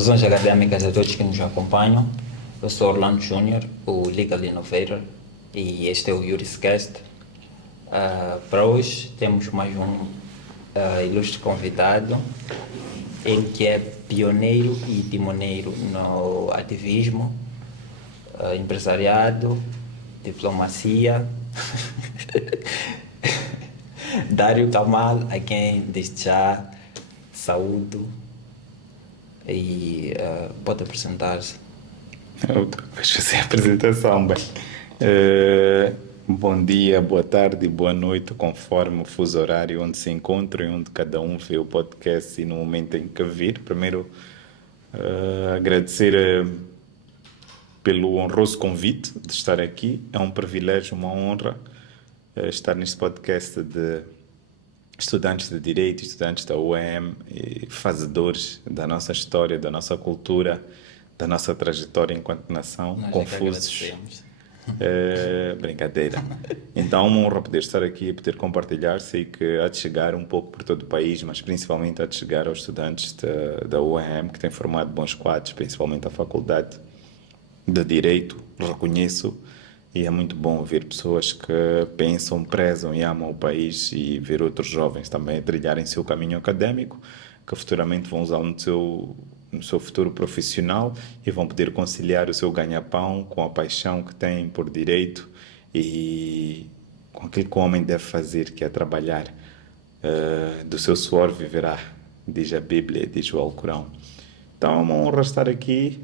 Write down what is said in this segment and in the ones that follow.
Saudações académicas a todos que nos acompanham. Eu sou Orlando Júnior, o Legal Innovator, e este é o Juriscast. Para hoje temos mais um ilustre convidado, ele que é pioneiro e timoneiro no ativismo, empresariado, diplomacia. Dário Kamal, a quem desde já saúdo e pode apresentar-se. Outra vez fazer a apresentação, bem. Bom dia, boa tarde, boa noite, conforme o fuso horário onde se encontra e onde cada um vê o podcast e no momento em que vir. Primeiro, agradecer pelo honroso convite de estar aqui. É um privilégio, uma honra estar neste podcast de estudantes de Direito, estudantes da UEM, e fazedores da nossa história, da nossa cultura, da nossa trajetória enquanto nação, Nós é que confusos. agradecemos. Brincadeira. Então, uma honra poder estar aqui e poder compartilhar. Sei que há de chegar um pouco por todo o país, mas principalmente há de chegar aos estudantes da UEM, que têm formado bons quadros, principalmente a Faculdade de Direito, reconheço, e é muito bom ver pessoas que pensam, prezam e amam o país e ver outros jovens também trilharem seu caminho académico, que futuramente vão usá-lo no seu futuro profissional e vão poder conciliar o seu ganha-pão com a paixão que têm por direito e com aquilo que o homem deve fazer, que é trabalhar. Do seu suor viverá, diz a Bíblia, diz o Alcorão. Então é uma honra estar aqui,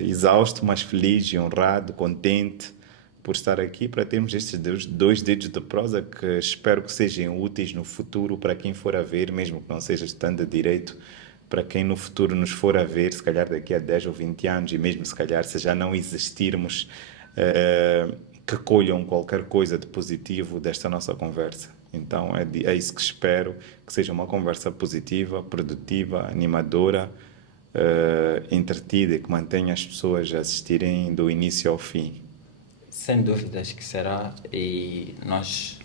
exausto, mas feliz e honrado, contente por estar aqui, para termos estes dois dedos de prosa que espero que sejam úteis no futuro para quem for a ver, mesmo que não seja estudante de Direito, para quem no futuro nos for a ver, se calhar daqui a 10 ou 20 anos, e mesmo se calhar se já não existirmos, que colham qualquer coisa de positivo desta nossa conversa. Então é isso que espero, que seja uma conversa positiva, produtiva, animadora, entretida e que mantenha as pessoas a assistirem do início ao fim. Sem dúvidas que será, e nós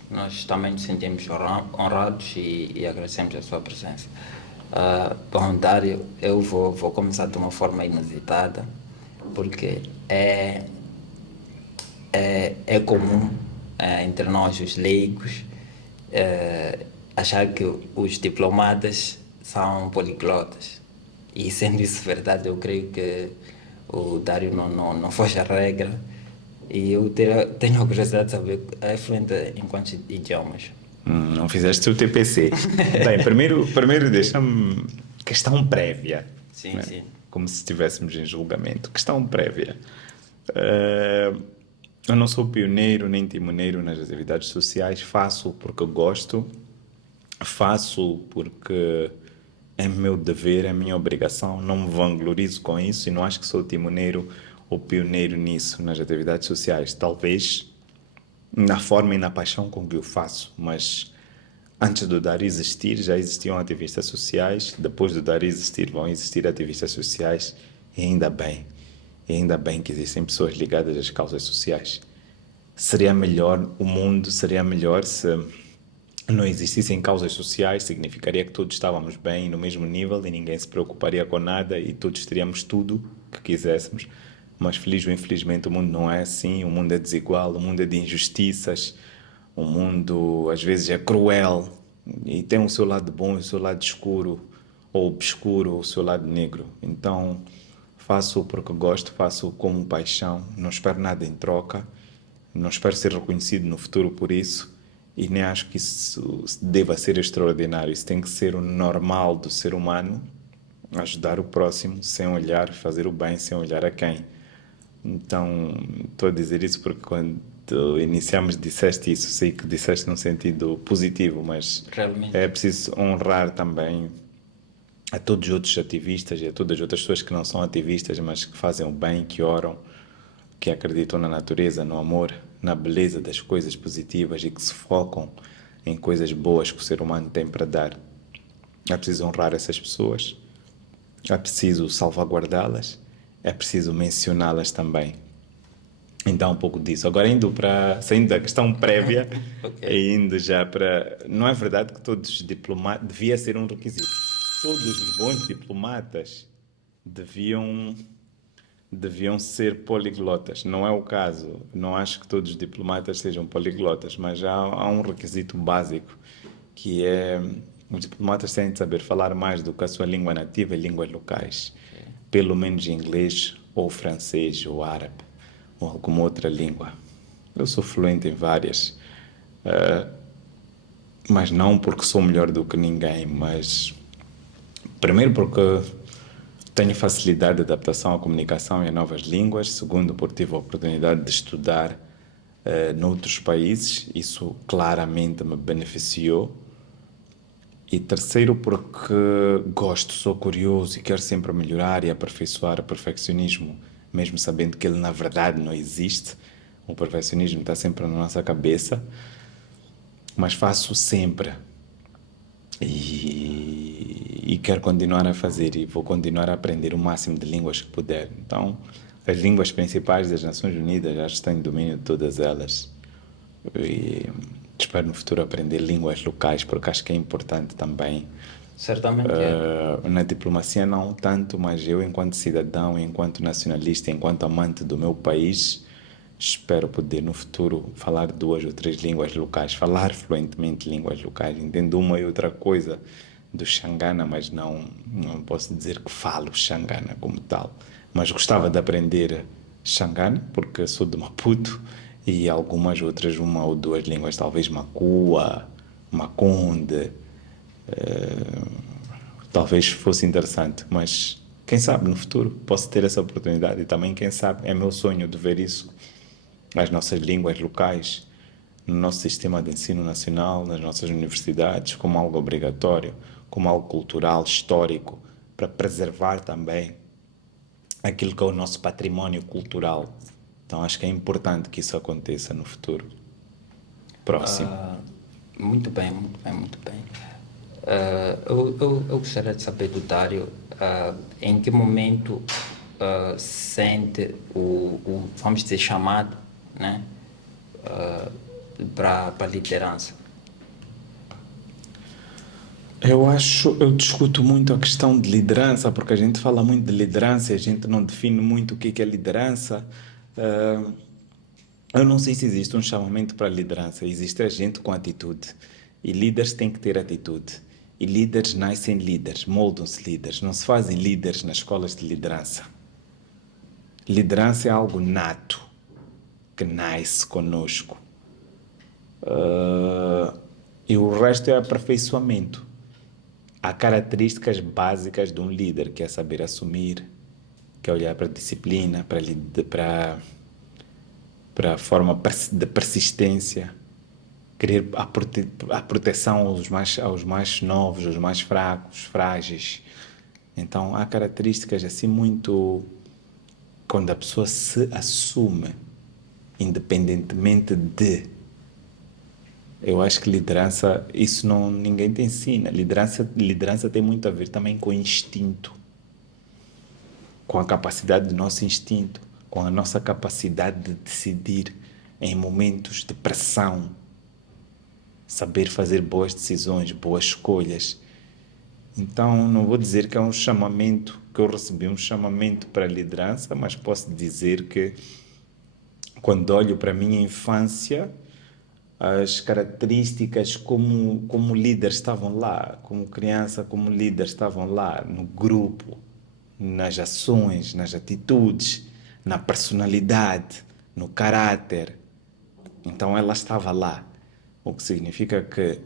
também nos sentimos honrados e agradecemos a sua presença. Bom, Dário, eu vou começar de uma forma inusitada, porque é comum entre nós, os leigos, achar que os diplomatas são poliglotas. E sendo isso verdade, eu creio que o Dário não foge à regra. E eu tenho a curiosidade de saber, é fluente em quantos idiomas? Não fizeste o TPC. Bem, primeiro deixa-me. Questão prévia. Sim, Né? sim. Como se estivéssemos em julgamento. Questão prévia. Eu não sou pioneiro nem timoneiro nas atividades sociais. Faço porque gosto. Faço porque é meu dever, é minha obrigação. Não me vanglorizo com isso e não acho que sou timoneiro ou pioneiro nisso, nas atividades sociais. Talvez na forma e na paixão com que eu faço, mas antes do Dar existir já existiam ativistas sociais, depois do Dar existir vão existir ativistas sociais, e ainda bem. E ainda bem que existem pessoas ligadas às causas sociais. Seria melhor, o mundo seria melhor se não existissem causas sociais, significaria que todos estávamos bem no mesmo nível e ninguém se preocuparia com nada e todos teríamos tudo que quiséssemos. Mas feliz ou infelizmente o mundo não é assim, o mundo é desigual, o mundo é de injustiças, o mundo às vezes é cruel e tem o seu lado bom e o seu lado escuro ou obscuro, o seu lado negro. Então faço porque gosto, faço como paixão, não espero nada em troca, não espero ser reconhecido no futuro por isso e nem acho que isso deva ser extraordinário. Isso tem que ser o normal do ser humano, ajudar o próximo sem olhar, fazer o bem sem olhar a quem. Então, estou a dizer isso porque quando iniciamos disseste isso, sei que disseste num sentido positivo, mas Realmente. é preciso honrar também a todos os outros ativistas e a todas as outras pessoas que não são ativistas, mas que fazem o bem, que oram, que acreditam na natureza, no amor, na beleza das coisas positivas e que se focam em coisas boas que o ser humano tem para dar. É preciso honrar essas pessoas, é preciso salvaguardá-las, é preciso mencioná-las também. Então, um pouco disso. Agora, saindo da questão prévia, Ok. indo já para. Não é verdade que todos os diplomatas. Devia ser um requisito. Todos os bons diplomatas deviam, deviam ser poliglotas. Não é o caso. Não acho que todos os diplomatas sejam poliglotas, mas há um requisito básico, que é os diplomatas têm de saber falar mais do que a sua língua nativa e línguas locais. Pelo menos inglês, ou francês, ou árabe, ou alguma outra língua. Eu sou fluente em várias, mas não porque sou melhor do que ninguém, mas primeiro porque tenho facilidade de adaptação à comunicação e a novas línguas. Segundo, porque tive a oportunidade de estudar noutros países. Isso claramente me beneficiou. E terceiro, porque gosto, sou curioso e quero sempre melhorar e aperfeiçoar o perfeccionismo, mesmo sabendo que ele na verdade não existe. O perfeccionismo está sempre na nossa cabeça, mas faço sempre. E quero continuar a fazer e vou continuar a aprender o máximo de línguas que puder. Então, as línguas principais das Nações Unidas, acho que estou em domínio de todas elas. E espero no futuro aprender línguas locais, porque acho que é importante também. Certamente é. Na diplomacia não tanto, mas eu enquanto cidadão, enquanto nacionalista, enquanto amante do meu país, espero poder no futuro falar duas ou três línguas locais, falar fluentemente línguas locais. Entendo uma e outra coisa do Xangana, mas não posso dizer que falo Xangana como tal. Mas gostava de aprender Xangana, porque sou de Maputo, e algumas outras, uma ou duas línguas, talvez Makua, Maconde, talvez fosse interessante, mas quem sabe no futuro posso ter essa oportunidade e também quem sabe é meu sonho de ver isso, as nossas línguas locais, no nosso sistema de ensino nacional, nas nossas universidades, como algo obrigatório, como algo cultural, histórico, para preservar também aquilo que é o nosso património cultural. Então acho que é importante que isso aconteça no futuro próximo. Muito bem, muito bem, muito bem. Eu gostaria de saber do Dário, em que momento sente vamos dizer, chamado, né, para a liderança. Eu discuto muito a questão de liderança, porque a gente fala muito de liderança e a gente não define muito o que é liderança. Ah, eu não sei se existe um chamamento para liderança. Existe a gente com atitude. E líderes têm que ter atitude. E líderes nascem líderes, moldam-se líderes. Não se fazem líderes nas escolas de liderança. Liderança é algo nato, que nasce conosco. E o resto é aperfeiçoamento. Há características básicas de um líder, que é saber assumir, que é olhar para a disciplina, para a forma de persistência, querer a proteção aos mais novos, aos mais fracos, frágeis. Então, há características assim muito. Quando a pessoa se assume, independentemente de. Eu acho que liderança, isso não ninguém te ensina. Liderança tem muito a ver também com instinto, com a capacidade do nosso instinto, com a nossa capacidade de decidir em momentos de pressão, saber fazer boas decisões, boas escolhas. Então, não vou dizer que é um chamamento, que eu recebi um chamamento para a liderança, mas posso dizer que quando olho para a minha infância, as características como líder estavam lá, como criança, como líder estavam lá, no grupo, nas ações, nas atitudes, na personalidade, no caráter. Então ela estava lá. O que significa que,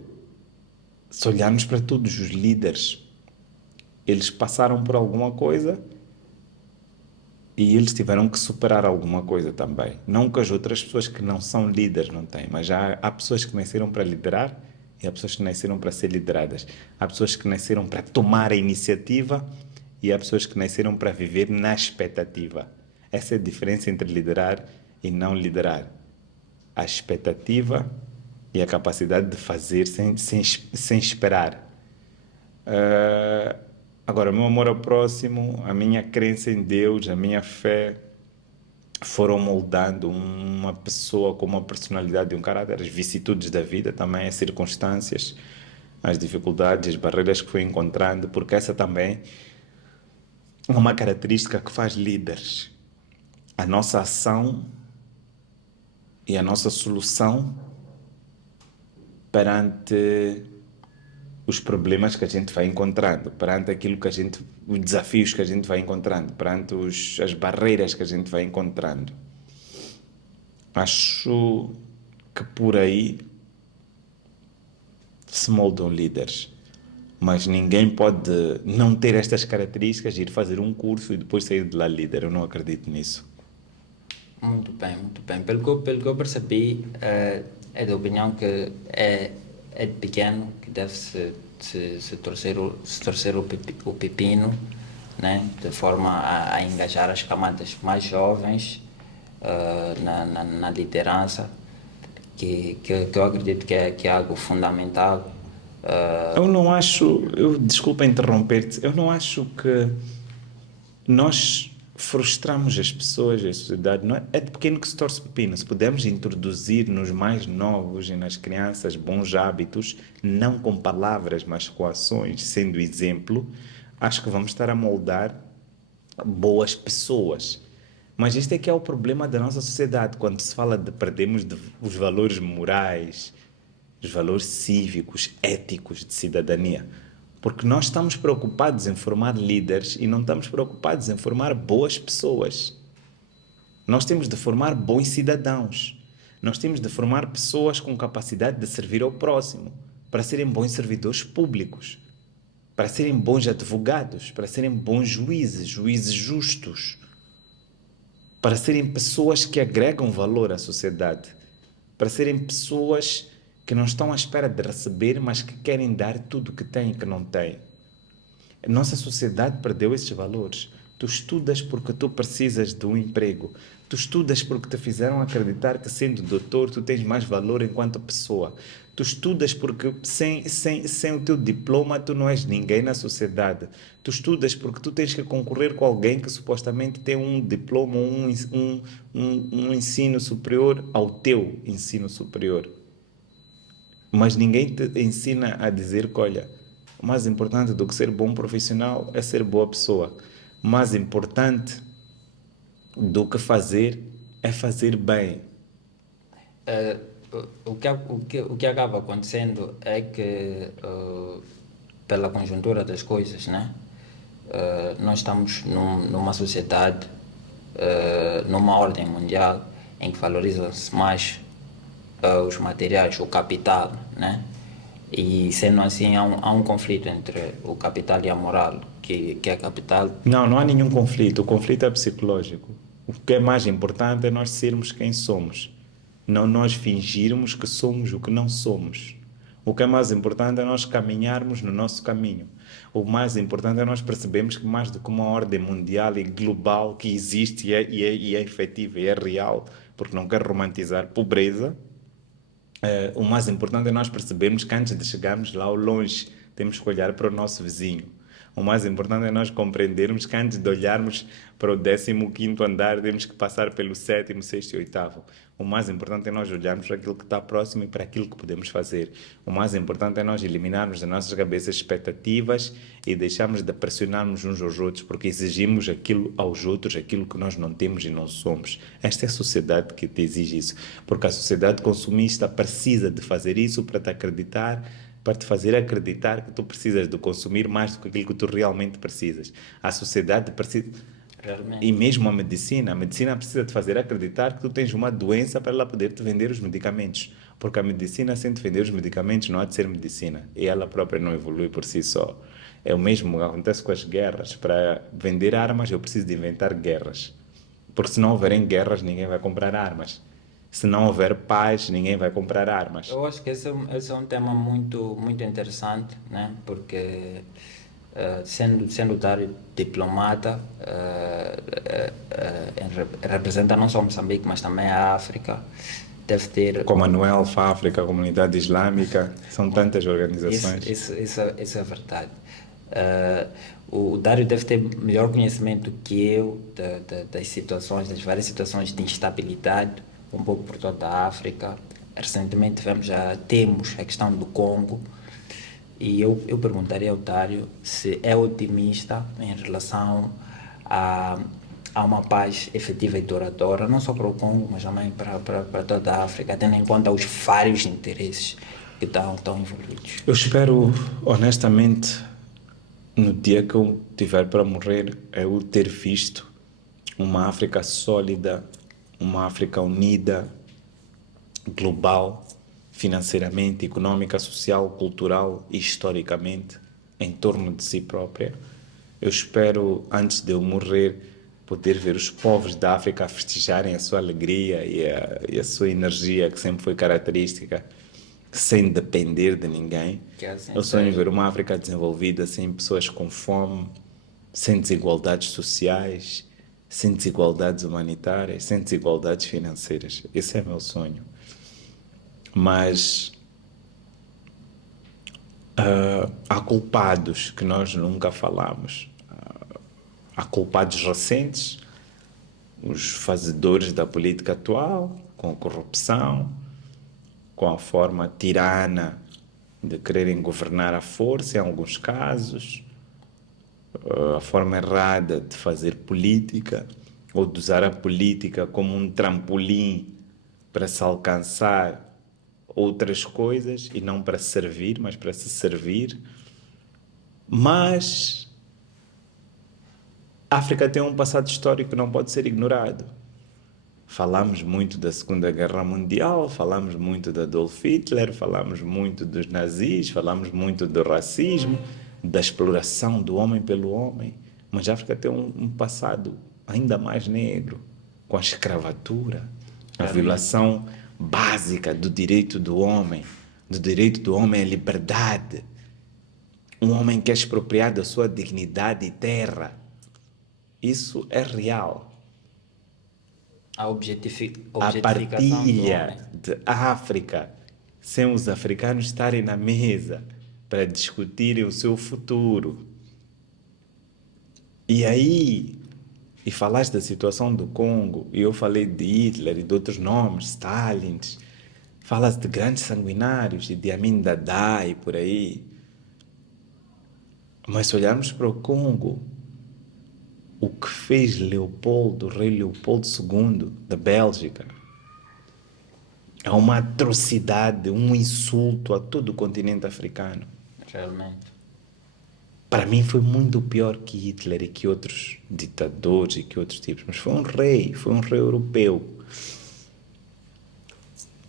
se olharmos para todos os líderes, eles passaram por alguma coisa e eles tiveram que superar alguma coisa também. Não que as outras pessoas que não são líderes não têm, mas há pessoas que nasceram para liderar e há pessoas que nasceram para ser lideradas. Há pessoas que nasceram para tomar a iniciativa e há pessoas que nasceram para viver na expectativa. Essa é a diferença entre liderar e não liderar. A expectativa e a capacidade de fazer sem esperar. Agora, o meu amor ao próximo, a minha crença em Deus, a minha fé foram moldando uma pessoa com uma personalidade e um caráter, as vicissitudes da vida também, as circunstâncias, as dificuldades, as barreiras que fui encontrando, porque essa também uma característica que faz líderes. A nossa ação e a nossa solução perante os problemas que a gente vai encontrando, perante aquilo que os desafios que a gente vai encontrando, perante as barreiras que a gente vai encontrando. Acho que por aí se moldam líderes. Mas ninguém pode não ter estas características, ir fazer um curso e depois sair de lá líder. Eu não acredito nisso. Muito bem, muito bem. Pelo que eu percebi, é da opinião que é de pequeno que deve se torcer o pepino, né? De forma a engajar as camadas mais jovens na liderança, que eu acredito que é algo fundamental. Eu não acho, desculpa interromper-te, eu não acho que nós frustramos as pessoas, a sociedade. Não é, é de pequeno que se torce pepino. Se pudermos introduzir nos mais novos e nas crianças bons hábitos, não com palavras, mas com ações, sendo exemplo, acho que vamos estar a moldar boas pessoas. Mas este é que é o problema da nossa sociedade, quando se fala de perdermos os valores morais, os valores cívicos, éticos de cidadania. Porque nós estamos preocupados em formar líderes e não estamos preocupados em formar boas pessoas. Nós temos de formar bons cidadãos. Nós temos de formar pessoas com capacidade de servir ao próximo, para serem bons servidores públicos, para serem bons advogados, para serem bons juízes, juízes justos, para serem pessoas que agregam valor à sociedade, para serem pessoas que não estão à espera de receber, mas que querem dar tudo o que têm e que não têm. A nossa sociedade perdeu esses valores. Tu estudas porque tu precisas de um emprego. Tu estudas porque te fizeram acreditar que, sendo doutor, tu tens mais valor enquanto pessoa. Tu estudas porque sem o teu diploma tu não és ninguém na sociedade. Tu estudas porque tu tens que concorrer com alguém que supostamente tem um diploma, um ensino superior ao teu ensino superior. Mas ninguém te ensina a dizer que, olha, o mais importante do que ser bom profissional é ser boa pessoa. O mais importante do que fazer é fazer bem. O que acaba acontecendo é que, pela conjuntura das coisas, né? Nós estamos numa sociedade, numa ordem mundial, em que valorizam-se mais os materiais, o capital, né? E sendo assim, há um conflito entre o capital e a moral, que a capital. Não, não há nenhum conflito. O conflito é psicológico. O que é mais importante é nós sermos quem somos. Não nós fingirmos que somos o que não somos. O que é mais importante é nós caminharmos no nosso caminho. O mais importante é nós percebermos que mais do que uma ordem mundial e global que existe e é efetiva e é real, porque não quero romantizar pobreza, o mais importante é nós percebermos que antes de chegarmos lá ao longe, temos que olhar para o nosso vizinho. O mais importante é nós compreendermos que antes de olharmos para o 15º andar, temos que passar pelo 7º, 6º e 8º. O mais importante é nós olharmos para aquilo que está próximo e para aquilo que podemos fazer. O mais importante é nós eliminarmos das nossas cabeças expectativas e deixarmos de pressionarmos uns aos outros, porque exigimos aquilo aos outros, aquilo que nós não temos e não somos. Esta é a sociedade que te exige isso, porque a sociedade consumista precisa de fazer isso para te acreditar, para te fazer acreditar que tu precisas de consumir mais do que aquilo que tu realmente precisas. A sociedade precisa... Realmente. E mesmo a medicina precisa te fazer acreditar que tu tens uma doença para ela poder te vender os medicamentos. Porque a medicina, sem te vender os medicamentos, não há de ser medicina. E ela própria não evolui por si só. É o mesmo que acontece com as guerras. Para vender armas, eu preciso de inventar guerras. Porque se não houverem guerras, ninguém vai comprar armas. Se não houver paz, ninguém vai comprar armas. Eu acho que esse é um tema muito, muito interessante, né? Porque sendo Dário diplomata, representa não só Moçambique, mas também a África, deve ter. Commonwealth, África, Comunidade Islâmica, são tantas organizações. Isso é verdade. O Dário deve ter melhor conhecimento que eu das situações, das várias situações de instabilidade, um pouco por toda a África. Recentemente temos a questão do Congo, e eu perguntaria ao Dário se é otimista em relação há, há uma paz efetiva e duradoura, não só para o Congo, mas também para toda a África, tendo em conta os vários interesses que estão envolvidos. Eu espero, honestamente, no dia que eu tiver para morrer, eu ter visto uma África sólida, uma África unida, global, financeiramente, econômica, social, cultural e historicamente, em torno de si própria. Eu espero, antes de eu morrer, poder ver os povos da África a festejarem a sua alegria e a sua energia, que sempre foi característica, sem depender de ninguém. Que assim Eu sonho em seja. ver uma África desenvolvida sem pessoas com fome, sem desigualdades sociais, sem desigualdades humanitárias, sem desigualdades financeiras. Esse é meu sonho. Mas há culpados que nós nunca falamos. Há culpados recentes, os fazedores da política atual, com a corrupção, com a forma tirana de quererem governar à força em alguns casos, a forma errada de fazer política ou de usar a política como um trampolim para se alcançar outras coisas e não para servir, mas para se servir. Mas a África tem um passado histórico que não pode ser ignorado. Falamos muito da Segunda Guerra Mundial, falamos muito de Adolf Hitler, falamos muito dos nazis, falamos muito do racismo, da exploração do homem pelo homem. Mas a África tem um passado ainda mais negro, com a escravatura, a Realmente. violação básica do direito do homem à liberdade. Um homem que é expropriado da sua dignidade e terra. Isso é real. A A objetificação do homem. partilha de África, sem os africanos estarem na mesa para discutirem o seu futuro. E aí, e falaste da situação do Congo, e eu falei de Hitler e de outros nomes, Stalin, falas de grandes sanguinários, de Amin Dada e por aí. Mas se olharmos para o Congo, o que fez Leopoldo, o rei Leopoldo II da Bélgica, é uma atrocidade, um insulto a todo o continente africano. Realmente. Para mim foi muito pior que Hitler e que outros ditadores e que outros tipos, mas foi um rei europeu.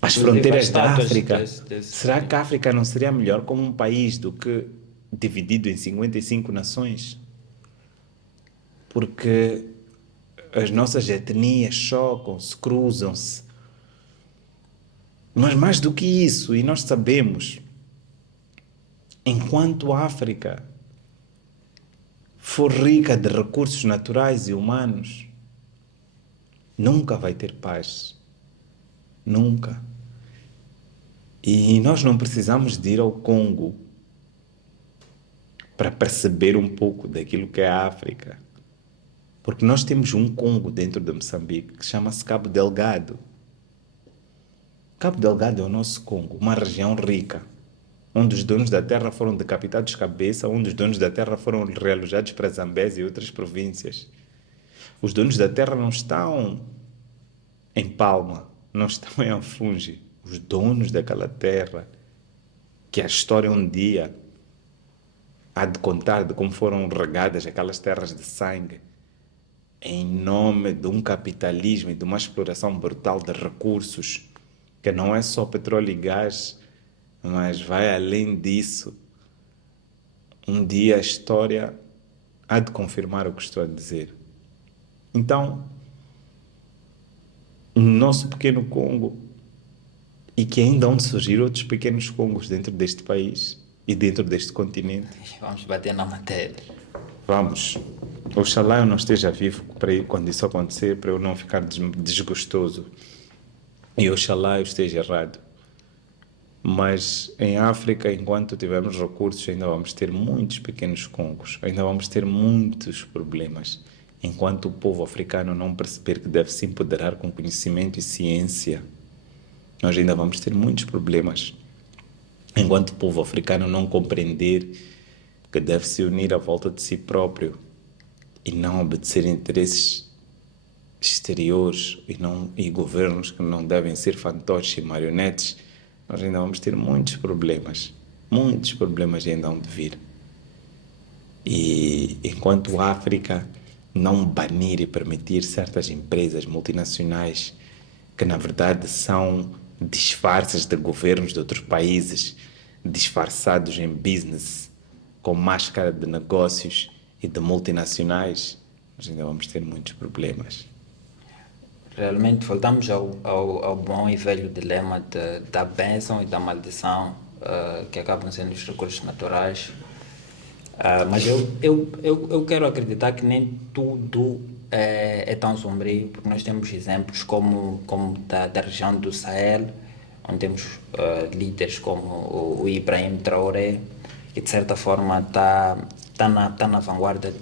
As Inclusive, fronteiras as da estátuas África, desse será que a África não seria melhor como um país do que dividido em 55 nações? Porque as nossas etnias chocam-se, cruzam-se. Mas mais do que isso, e nós sabemos, enquanto a África for rica de recursos naturais e humanos, nunca vai ter paz. Nunca. E nós não precisamos de ir ao Congo para perceber um pouco daquilo que é a África. Porque nós temos um Congo dentro de Moçambique que chama-se Cabo Delgado. Cabo Delgado é o nosso Congo, uma região rica, onde os donos da terra foram decapitados cabeça, onde os donos da terra foram realojados para Zambésia e outras províncias. Os donos da terra não estão em Palma, não estão em Afungi. Os donos daquela terra, que a história um dia há de contar de como foram regadas aquelas terras de sangue, em nome de um capitalismo e de uma exploração brutal de recursos, que não é só petróleo e gás, mas vai além disso. Um dia a história há de confirmar o que estou a dizer. Então, no nosso pequeno Congo, e que ainda hão de surgir outros pequenos Congos dentro deste país e dentro deste continente. Vamos bater na matéria. Vamos. Oxalá eu não esteja vivo quando isso acontecer, para eu não ficar desgostoso. E oxalá eu esteja errado. Mas em África, enquanto tivermos recursos, ainda vamos ter muitos pequenos Congos, ainda vamos ter muitos problemas. Enquanto o povo africano não perceber que deve se empoderar com conhecimento e ciência, nós ainda vamos ter muitos problemas. Enquanto o povo africano não compreender que deve se unir à volta de si próprio e não obedecer interesses exteriores e governos que não devem ser fantoches e marionetes, nós ainda vamos ter muitos problemas ainda hão de vir. E enquanto a África não banir e permitir certas empresas multinacionais que na verdade são disfarces de governos de outros países, disfarçados em business, com máscara de negócios e de multinacionais, nós ainda vamos ter muitos problemas. Realmente voltamos ao bom e velho dilema da bênção e da maldição, que acabam sendo os recursos naturais. Mas eu quero acreditar que nem tudo é tão sombrio, porque nós temos exemplos como da região do Sahel, onde temos líderes como o Ibrahim Traoré, que de certa forma tá na vanguarda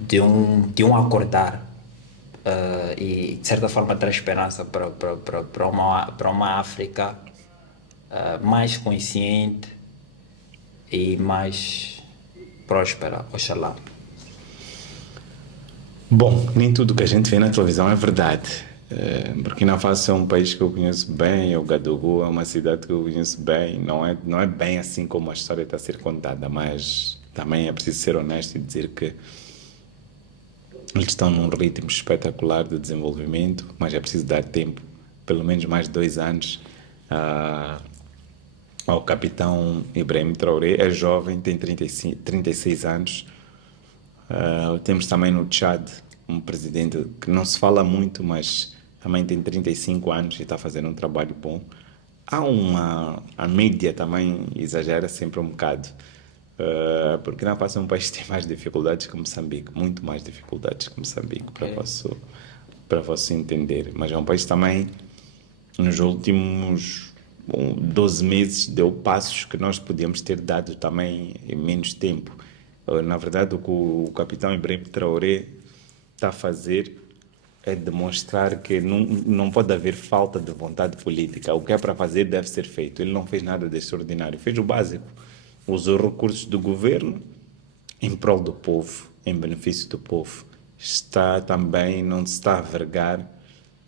de um acordar, e de certa forma traz esperança para uma África mais consciente e mais próspera, oxalá. Bom, nem tudo que a gente vê na televisão é verdade. Burkina Faso é um país que eu conheço bem, Ouagadougou é uma cidade que eu conheço bem. Não é bem assim como a história está a ser contada, mas também é preciso ser honesto e dizer que eles estão num ritmo espetacular de desenvolvimento, mas é preciso dar tempo, pelo menos mais de 2 anos, ao capitão Ibrahim Traoré. É jovem, tem 36 anos. Temos também no Tchad um presidente que não se fala muito, mas também tem 35 anos e está fazendo um trabalho bom. A mídia também exagera sempre um bocado, porque não passa um país que tem mais dificuldades que Moçambique, muito mais dificuldades que Moçambique, Ok. para você entender. Mas é um país também, nos últimos 12 meses, deu passos que nós podíamos ter dado também em menos tempo. Na verdade, o que o capitão Ibrahim Traoré está a fazer é demonstrar que não pode haver falta de vontade política. O que é para fazer deve ser feito. Ele não fez nada de extraordinário, fez o básico. Usou recursos do governo em prol do povo, em benefício do povo. Não se está a vergar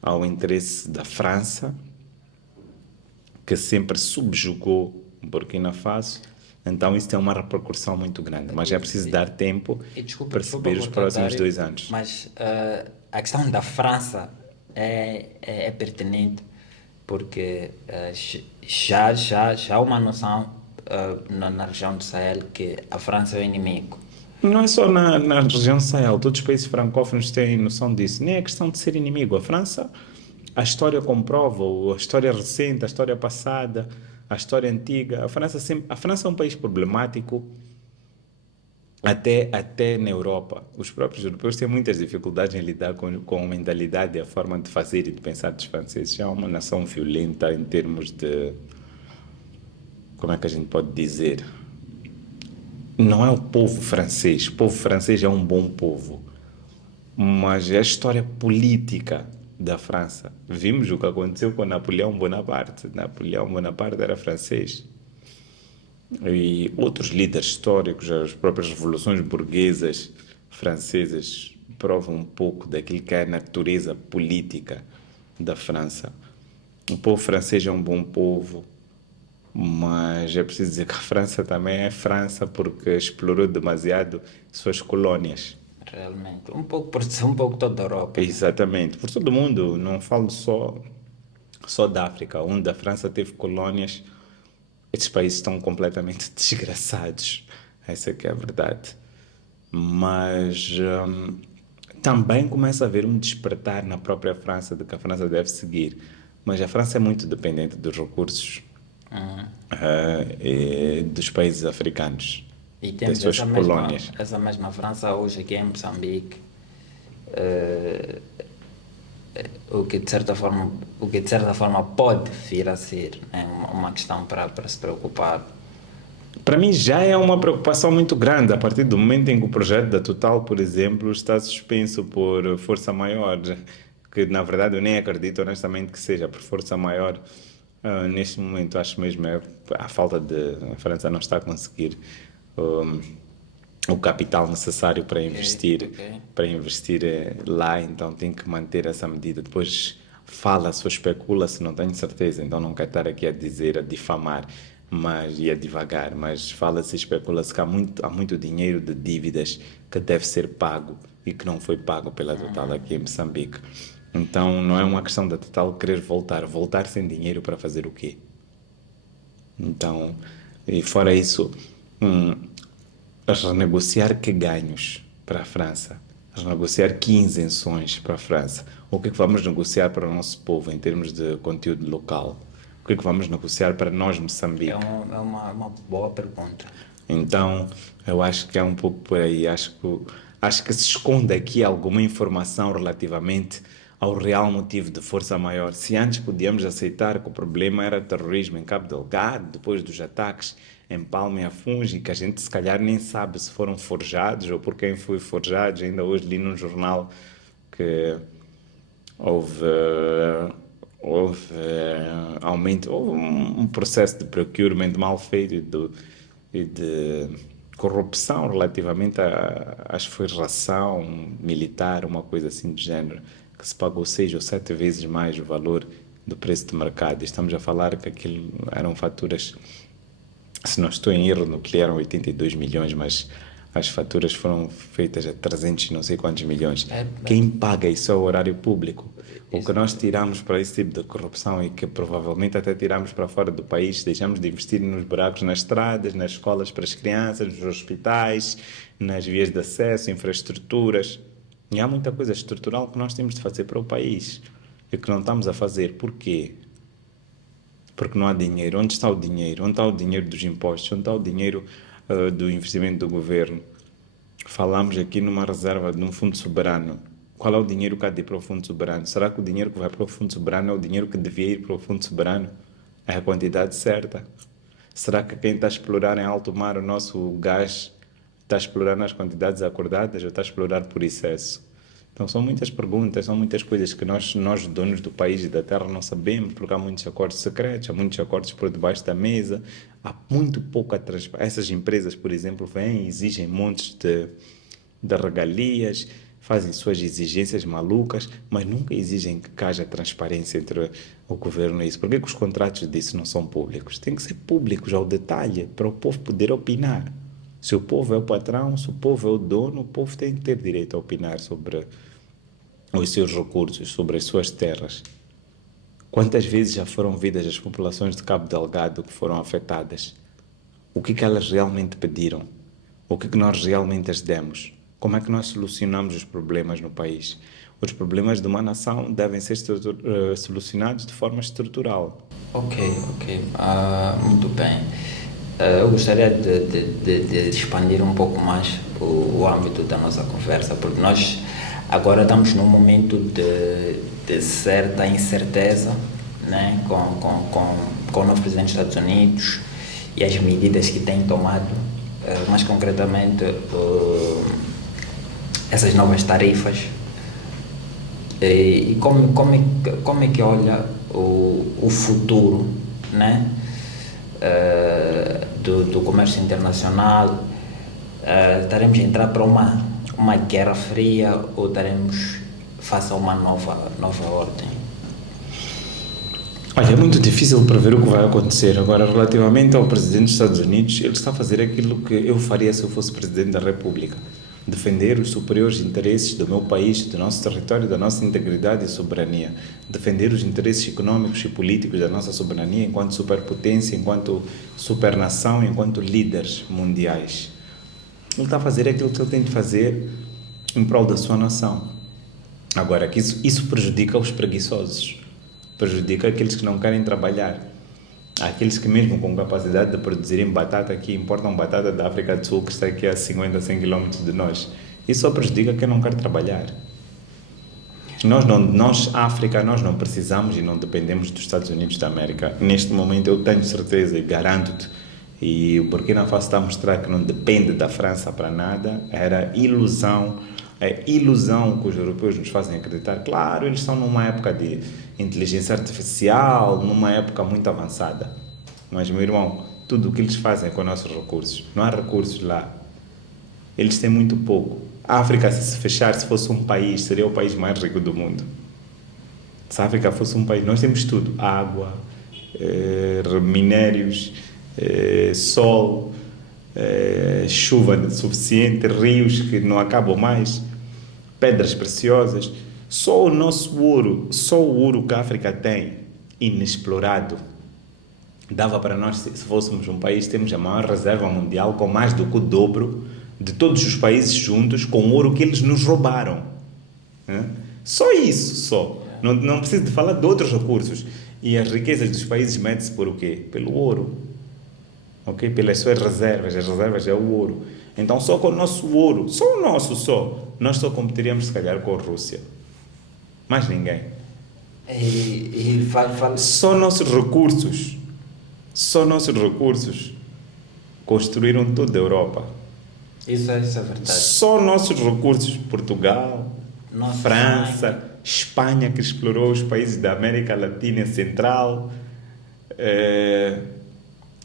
ao interesse da França, que sempre subjugou Burkina Faso. Então isso tem uma repercussão muito grande, mas é preciso dar tempo E desculpa, para desculpa perceber os cortar, próximos Dário, 2 anos. mas a questão da França é pertinente, porque já há uma noção na região do Sahel que a França é o inimigo. Não é só na região Sahel, todos os países francófonos têm noção disso. Nem é questão de ser inimigo. A França, a história comprova, a história recente, a história passada, a história antiga. A França é um país problemático até na Europa. Os próprios europeus têm muitas dificuldades em lidar com a mentalidade e a forma de fazer e de pensar dos franceses. É uma nação violenta em termos de. Como é que a gente pode dizer? Não é o povo francês. O povo francês é um bom povo. Mas é a história política da França. Vimos o que aconteceu com Napoleão Bonaparte. Napoleão Bonaparte era francês. E outros líderes históricos, as próprias revoluções burguesas francesas, provam um pouco daquilo que é a natureza política da França. O povo francês é um bom povo, mas é preciso dizer que a França também é França porque explorou demasiado suas colônias. Realmente. Um pouco por ser um pouco toda a Europa, né? Exatamente, por todo mundo, não falo só da África, onde a França teve colônias. Estes países estão completamente desgraçados, essa é que é a verdade. Mas também começa a haver um despertar na própria França de que a França deve seguir. Mas a França é muito dependente dos recursos dos países africanos, E das temos suas colônias. essa mesma França hoje aqui em Moçambique, o que de certa forma pode vir a ser, né, uma questão para se preocupar. Para mim já é uma preocupação muito grande a partir do momento em que o projeto da Total, por exemplo, está suspenso por força maior, que na verdade eu nem acredito honestamente que seja por força maior. Neste momento acho mesmo a falta de a França não está a conseguir o capital necessário Ok. para investir lá, então tem que manter essa medida. Depois fala-se ou especula-se, não tenho certeza, então não quero estar aqui a dizer, a difamar, mas e a divagar, mas fala-se e especula-se que há muito dinheiro de dívidas que deve ser pago e que não foi pago pela Total aqui em Moçambique. Então não é uma questão da Total querer voltar sem dinheiro para fazer o quê? Então, e fora isso, hum, renegociar que ganhos para a França? Renegociar que isenções para a França? O que é que vamos negociar para o nosso povo em termos de conteúdo local? O que é que vamos negociar para nós, Moçambique? Uma boa pergunta. Então, eu acho que é um pouco por aí. Acho que se esconde aqui alguma informação relativamente ao real motivo de força maior. Se antes podíamos aceitar que o problema era terrorismo em Cabo Delgado, depois dos ataques em Palma e Afungi, que a gente se calhar nem sabe se foram forjados ou por quem foi forjados. Ainda hoje li num jornal que houve, houve um processo de procurement mal feito e de corrupção relativamente acho que foi ração militar, uma coisa assim do género, que se pagou 6 ou 7 vezes mais o valor do preço de mercado. E estamos a falar que aquilo eram faturas, se não estou em erro, no que eram 82 milhões, mas as faturas foram feitas a 300 e não sei quantos milhões. É, Quem paga isso é o horário público. O que isso, nós tiramos para esse tipo de corrupção e que provavelmente até tiramos para fora do país, deixamos de investir nos buracos nas estradas, nas escolas para as crianças, nos hospitais, nas vias de acesso, infraestruturas. E há muita coisa estrutural que nós temos de fazer para o país e que não estamos a fazer. Porquê? Porque não há dinheiro. Onde está o dinheiro? Onde está o dinheiro dos impostos? Onde está o dinheiro do investimento do governo? Falamos aqui numa reserva, num fundo soberano. Qual é o dinheiro que há de ir para o fundo soberano? Será que o dinheiro que vai para o fundo soberano é o dinheiro que devia ir para o fundo soberano? É a quantidade certa? Será que quem está a explorar em alto mar o nosso gás está a explorar nas quantidades acordadas ou está a explorar por excesso? Então são muitas perguntas, são muitas coisas que nós donos do país e da terra não sabemos, porque há muitos acordos secretos, há muitos acordos por debaixo da mesa, há muito pouca transparência. Essas empresas, por exemplo, vêm e exigem montes de regalias, fazem suas exigências malucas, mas nunca exigem que haja transparência entre o governo e isso. Por que os contratos disso não são públicos? Tem que ser públicos ao detalhe, para o povo poder opinar. Se o povo é o patrão, se o povo é o dono, o povo tem que ter direito a opinar sobre os seus recursos, sobre as suas terras. Quantas vezes já foram vidas as populações de Cabo Delgado que foram afetadas? O que é que elas realmente pediram? O que é que nós realmente as demos? Como é que nós solucionamos os problemas no país? Os problemas de uma nação devem ser solucionados de forma estrutural. ok, ok. Muito bem. Eu gostaria de expandir um pouco mais o âmbito da nossa conversa, porque nós agora estamos num momento de certa incerteza, né, com o novo presidente dos Estados Unidos e as medidas que tem tomado, mais concretamente essas novas tarifas. E como é que olha o futuro, né, do comércio internacional? Estaremos a entrar para uma guerra fria ou estaremos face a uma nova ordem? Olha, é muito difícil prever o que vai acontecer. Agora, relativamente ao presidente dos Estados Unidos, ele está a fazer aquilo que eu faria se eu fosse presidente da República. Defender os superiores interesses do meu país, do nosso território, da nossa integridade e soberania. Defender os interesses econômicos e políticos da nossa soberania enquanto superpotência, enquanto supernação, enquanto líderes mundiais. Ele está a fazer aquilo que ele tem de fazer em prol da sua nação. Agora, que isso prejudica os preguiçosos, prejudica aqueles que não querem trabalhar, aqueles que mesmo com capacidade de produzirem batata, que importam batata da África do Sul, que está aqui a 50, 100 quilómetros de nós. Isso só prejudica quem não quer trabalhar. Nós, África, nós não precisamos e não dependemos dos Estados Unidos da América. Neste momento eu tenho certeza e garanto-te, e o Burkina Faso está a mostrar que não depende da França para nada. Era ilusão, é ilusão que os europeus nos fazem acreditar. Claro, eles estão numa época de inteligência artificial, numa época muito avançada. Mas, meu irmão, tudo o que eles fazem é com nossos recursos. Não há recursos lá. eles têm muito pouco. A África, se fechar, se fosse um país, seria o país mais rico do mundo. Se a África fosse um país, nós temos tudo: água, minérios, sol, chuva suficiente, rios que não acabam mais, pedras preciosas. Só o nosso ouro, só o ouro que a África tem, inexplorado, dava para nós, se fôssemos um país, temos a maior reserva mundial com mais do que o dobro de todos os países juntos com o ouro que eles nos roubaram. Só isso, só. Não preciso de falar de outros recursos. E as riquezas dos países medem-se por o quê? Pelo ouro. Ok? Pelas suas reservas. As reservas é o ouro. Então, só com o nosso ouro, só o nosso, nós só competiríamos, se calhar, com a Rússia. Mais ninguém. Só nossos recursos construíram toda a Europa. Isso é verdade. Só nossos recursos, Portugal, França, Espanha, que explorou os países da América Latina Central,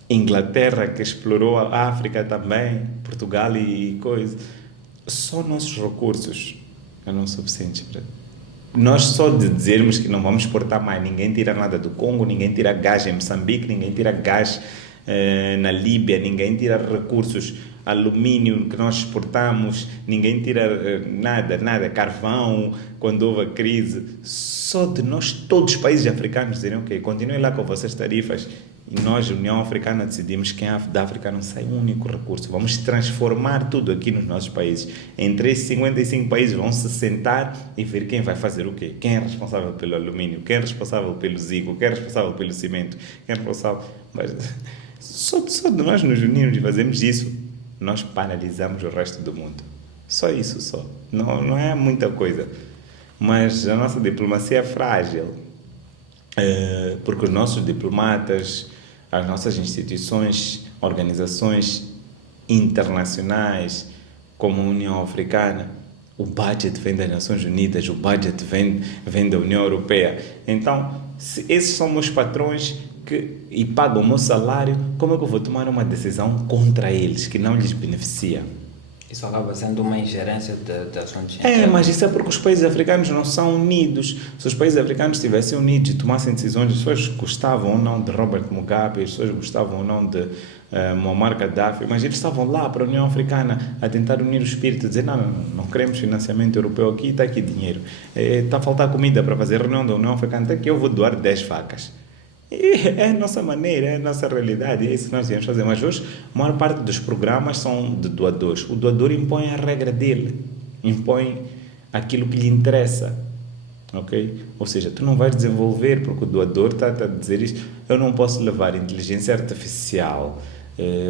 Inglaterra, que explorou a África também, Portugal e coisa. Só nossos recursos não são suficientes para... Nós só de dizermos que não vamos exportar mais, ninguém tira nada do Congo, ninguém tira gás em Moçambique, ninguém tira gás na Líbia, ninguém tira recursos, alumínio que nós exportamos, ninguém tira nada, carvão, quando houve a crise. Só de nós, todos os países africanos dizerem, ok, continuem lá com vossas tarifas, e nós, União Africana, decidimos que da África não sai um único recurso. Vamos transformar tudo aqui nos nossos países. Entre esses 55 países vão se sentar e ver quem vai fazer o quê. Quem é responsável pelo alumínio, quem é responsável pelo zigo, quem é responsável pelo cimento, quem é responsável... Mas só de nós nos unirmos e fazermos isso, nós paralisamos o resto do mundo. Só isso, só. Não é muita coisa. Mas a nossa diplomacia é frágil. Porque os nossos diplomatas, as nossas instituições, organizações internacionais, como a União Africana, o budget vem das Nações Unidas, o budget vem da União Europeia. Então, se esses são meus patrões e pagam o meu salário, como é que eu vou tomar uma decisão contra eles, que não lhes beneficia? Isso acaba sendo uma ingerência de assuntos. Mas isso é porque os países africanos não são unidos. Se os países africanos estivessem unidos e tomassem decisões, as pessoas gostavam ou não de Robert Mugabe, as pessoas gostavam ou não de Muammar Gaddafi, mas eles estavam lá para a União Africana a tentar unir o espírito, dizer não queremos financiamento europeu aqui, está aqui dinheiro. Está a faltar comida para fazer a reunião da União Africana, está aqui, eu vou doar 10 facas. E é a nossa maneira, é a nossa realidade, é isso que nós devemos fazer. Mas hoje, a maior parte dos programas são de doadores. O doador impõe a regra dele, impõe aquilo que lhe interessa, ok? Ou seja, tu não vais desenvolver, porque o doador está a dizer isto, eu não posso levar inteligência artificial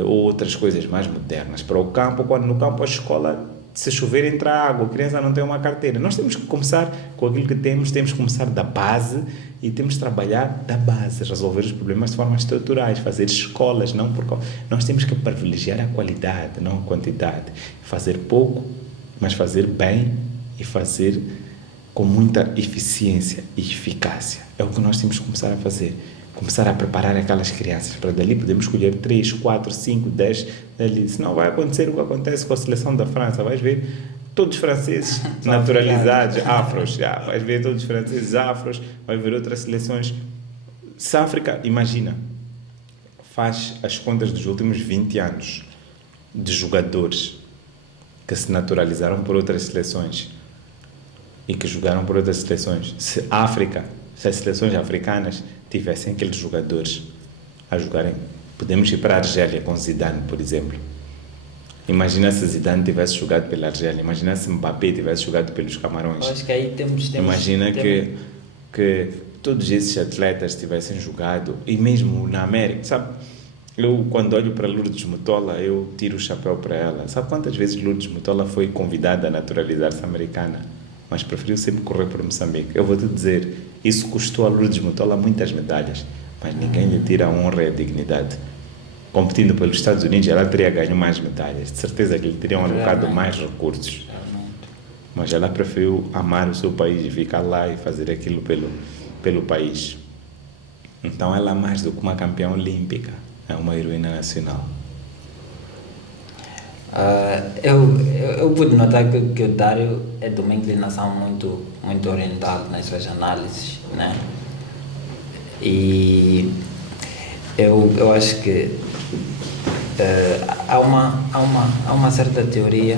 ou outras coisas mais modernas para o campo, quando no campo a escola, se chover entra água, a criança não tem uma carteira. Nós temos que começar com aquilo que temos que começar da base e temos que trabalhar da base, resolver os problemas de forma estruturais, fazer escolas, não porque nós temos que privilegiar a qualidade, não a quantidade. Fazer pouco, mas fazer bem e fazer com muita eficiência e eficácia. É o que nós temos que começar a fazer. Começar a preparar aquelas crianças, para dali podemos escolher 3, 4, 5, 10 dali. Senão vai acontecer o que acontece com a seleção da França, vais ver todos os franceses naturalizados, afros, vais ver todos os franceses afros, vai ver outras seleções. Se a África, imagina, faz as contas dos últimos 20 anos de jogadores que se naturalizaram por outras seleções e que jogaram por outras seleções. Se as seleções africanas tivessem aqueles jogadores a jogarem, podemos ir para a Argélia com Zidane, por exemplo. Imagina se Zidane tivesse jogado pela Argélia, imagina se Mbappé tivesse jogado pelos Camarões. Eu acho que aí temos imagina que todos esses atletas tivessem jogado, e mesmo na América, sabe? Eu, quando olho para Lourdes Mutola, eu tiro o chapéu para ela. Sabe quantas vezes Lourdes Mutola foi convidada a naturalizar-se americana, mas preferiu sempre correr por Moçambique? Eu vou te dizer, isso custou a Lourdes Mutola muitas medalhas, mas ninguém lhe tira a honra e a dignidade. Competindo pelos Estados Unidos, ela teria ganho mais medalhas. De certeza que lhe teriam alocado mais recursos. Mas ela preferiu amar o seu país e ficar lá e fazer aquilo pelo país. Então ela é mais do que uma campeã olímpica, é uma heroína nacional. Eu pude notar que o Dário é de uma inclinação muito oriental nas suas análises, né? E eu acho que há uma certa teoria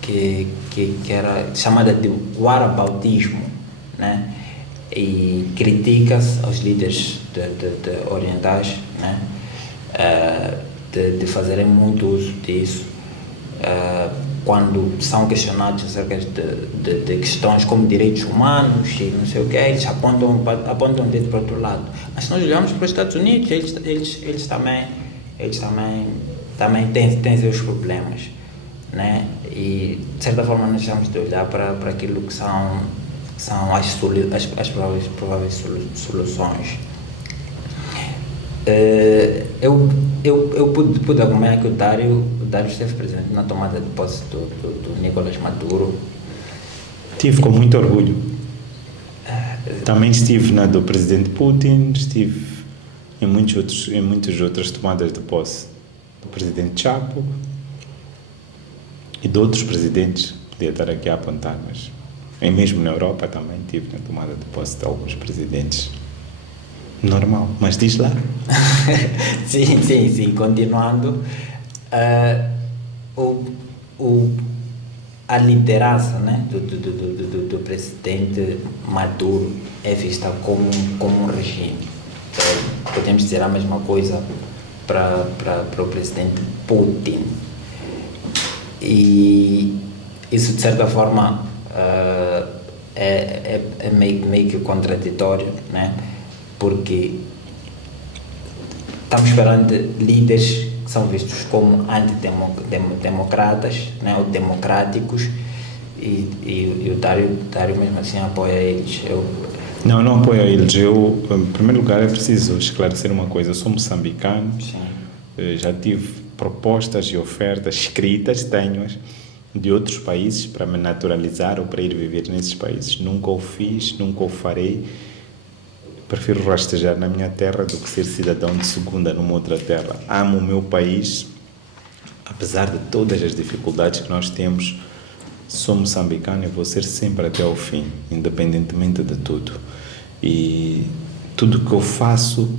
que era chamada de whataboutismo, né? E critica-se aos líderes de orientais, né? De fazerem muito uso disso quando são questionados acerca de questões como direitos humanos e não sei o que, eles apontam o dedo para o outro lado. Mas se nós olharmos para os Estados Unidos, eles também têm seus problemas, né? E de certa forma nós temos de olhar para aquilo que são as prováveis soluções. Eu pude acompanhar que o Dário esteve presente na tomada de posse do Nicolás Maduro. Tive com muito orgulho. Também estive na do presidente Putin, estive em muitas outras tomadas de posse do presidente Chapo e de outros presidentes. Podia estar aqui a apontar, mas mesmo na Europa também estive na tomada de posse de alguns presidentes. Normal, mas diz lá. Sim, continuando. A liderança, né, do presidente Maduro é vista como um regime. Podemos dizer a mesma coisa para o presidente Putin. E isso, de certa forma, é meio que contraditório, né? Porque estamos perante líderes que são vistos como antidemocratas, né, ou democráticos, e o Dário mesmo assim apoia eles. Não apoio eles. Em primeiro lugar, é preciso esclarecer uma coisa. Eu sou moçambicano. Sim. Já tive propostas e ofertas escritas, tenho-as, de outros países para me naturalizar ou para ir viver nesses países. Nunca o fiz, nunca o farei. Prefiro rastejar na minha terra do que ser cidadão de segunda numa outra terra. Amo o meu país, apesar de todas as dificuldades que nós temos. Sou moçambicano e vou ser sempre até ao fim, independentemente de tudo. E tudo que eu faço,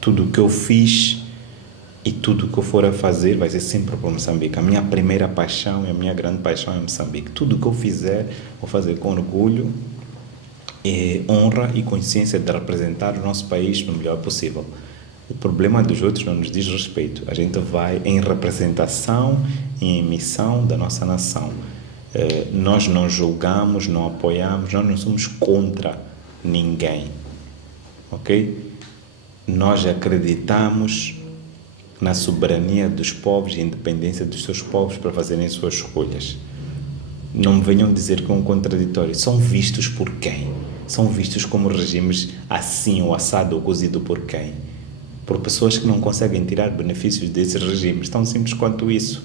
tudo que eu fiz e tudo que eu for a fazer vai ser sempre para Moçambique. A minha primeira paixão e a minha grande paixão é Moçambique. Tudo que eu fizer, vou fazer com orgulho, honra e consciência de representar o nosso país no melhor possível. O problema dos outros não nos diz respeito. A gente vai em representação e em missão da nossa nação. Nós não julgamos, não apoiamos, nós não somos contra ninguém. Ok? Nós acreditamos na soberania dos povos e independência dos seus povos para fazerem suas escolhas. Não me venham dizer que é um contraditório. São vistos por quem? São vistos como regimes assim, ou assado, ou cozido por quem? Por pessoas que não conseguem tirar benefícios desses regimes. Tão simples quanto isso.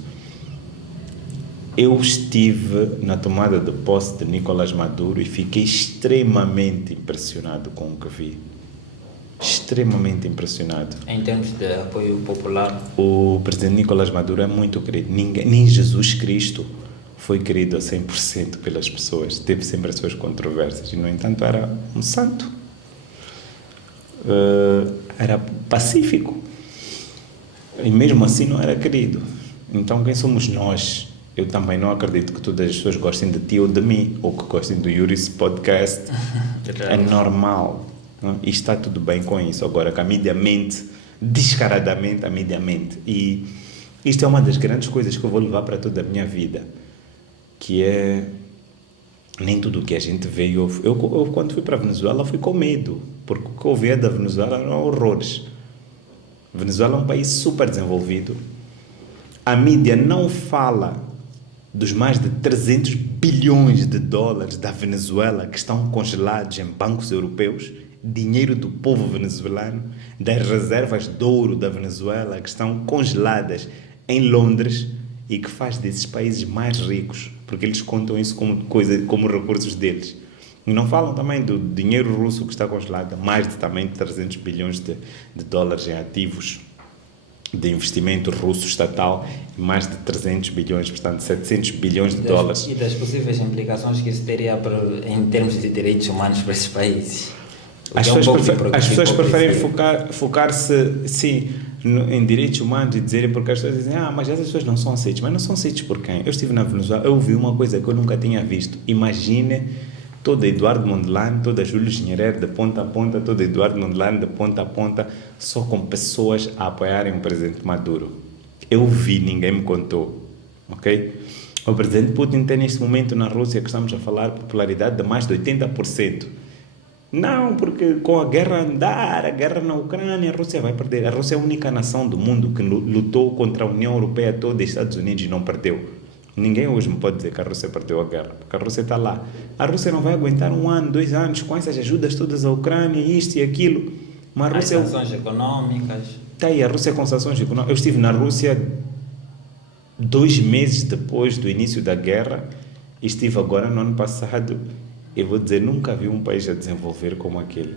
Eu estive na tomada de posse de Nicolás Maduro e fiquei extremamente impressionado com o que vi. Extremamente impressionado. Em termos de apoio popular, o presidente Nicolás Maduro é muito querido. Nem Jesus Cristo foi querido a 100% pelas pessoas. Teve sempre as suas controvérsias e, no entanto, era um santo. Era pacífico. E mesmo assim não era querido. Então, quem somos nós? Eu também não acredito que todas as pessoas gostem de ti ou de mim, ou que gostem do Yuri's Podcast. É normal. E está tudo bem com isso. Agora que a mídia mente, descaradamente a mídia mente. E isto é uma das grandes coisas que eu vou levar para toda a minha vida, que é nem tudo o que a gente vê e ouve. Eu quando fui para a Venezuela fui com medo, porque o que eu via da Venezuela eram horrores. A Venezuela é um país super desenvolvido. A mídia não fala dos mais de 300 bilhões de dólares da Venezuela que estão congelados em bancos europeus, dinheiro do povo venezuelano, das reservas de ouro da Venezuela que estão congeladas em Londres e que faz desses países mais ricos, porque eles contam isso como recursos deles. E não falam também do dinheiro russo que está congelado, mais de também 300 bilhões de dólares em ativos de investimento russo estatal, mais de 300 bilhões, portanto 700 bilhões de dólares. E das possíveis implicações que isso teria em termos de direitos humanos para esses países. As pessoas preferem focar-se, sim, em direitos humanos e dizerem, porque as pessoas dizem, mas essas pessoas não são aceitas. Mas não são aceitas por quem? Eu estive na Venezuela, eu vi uma coisa que eu nunca tinha visto. Imagine toda Eduardo Mondlane, toda Júlio Nyerere de ponta a ponta, toda Eduardo Mondlane de ponta a ponta, só com pessoas a apoiarem o presidente Maduro. Eu vi, ninguém me contou, ok? O presidente Putin tem neste momento na Rússia, que estamos a falar, popularidade de mais de 80%. Não, porque com a guerra andar, a guerra na Ucrânia, a Rússia vai perder. A Rússia é a única nação do mundo que lutou contra a União Europeia toda e Estados Unidos e não perdeu. Ninguém hoje me pode dizer que a Rússia perdeu a guerra, porque a Rússia está lá. A Rússia não vai aguentar 1 ano, 2 anos com essas ajudas todas à Ucrânia, isto e aquilo. Mas a Rússia... As sanções econômicas. Está aí, a Rússia com sanções econômicas. Eu estive na Rússia 2 meses depois do início da guerra e estive agora no ano passado. Eu vou dizer, nunca vi um país a desenvolver como aquele.